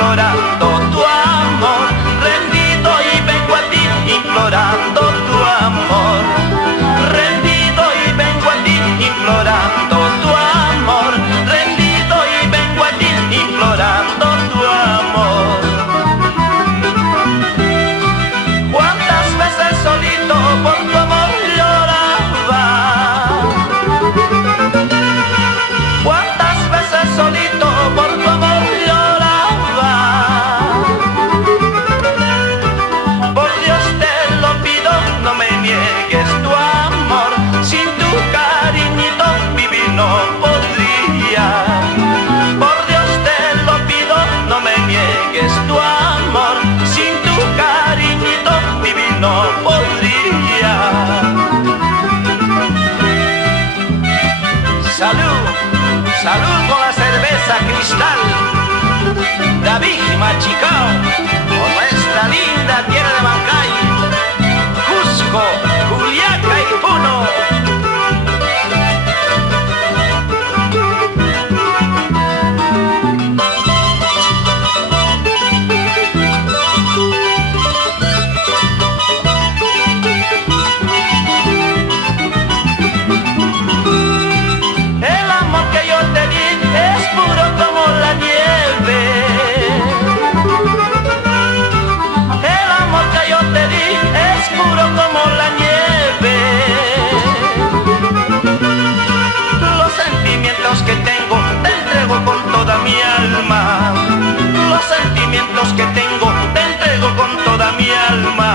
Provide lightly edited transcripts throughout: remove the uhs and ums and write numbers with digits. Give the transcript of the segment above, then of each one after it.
implorando tu amor, rendido y vengo a ti, implorando tu amor, rendido y vengo a ti, implorando tu amor, rendido y vengo a ti, implorando tu amor. ¿Cuántas veces solito por tu amor lloraba? ¿Cuántas veces solito por tu amor lloraba? Por Dios te lo pido, no me niegues tu amor, sin tu cariñito vivir no podría. Por Dios te lo pido, no me niegues tu amor, sin tu cariñito vivir no podría. Salud, salud con la cerveza Cristal, David Machicao, con nuestra linda tierra de Bancay, Cusco, Juliaca y Puno. El amor que yo te di es puro como la nieve. El amor que yo te di es puro como la nieve. Los sentimientos que tengo te entrego con toda mi alma. Los sentimientos que tengo te entrego con toda mi alma.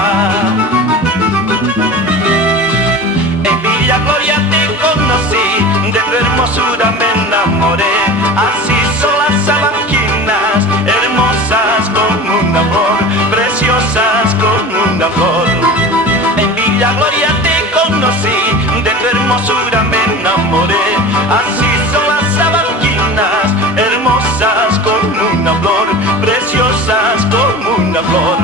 En Villa Gloria te conocí, de tu hermosura me enamoré. Así son las sabanquinas, hermosas con una flor, preciosas con una flor. En Villa Gloria te conocí, de tu hermosura me enamoré. Así son las sabanquinas, hermosas con una flor, preciosas con una flor.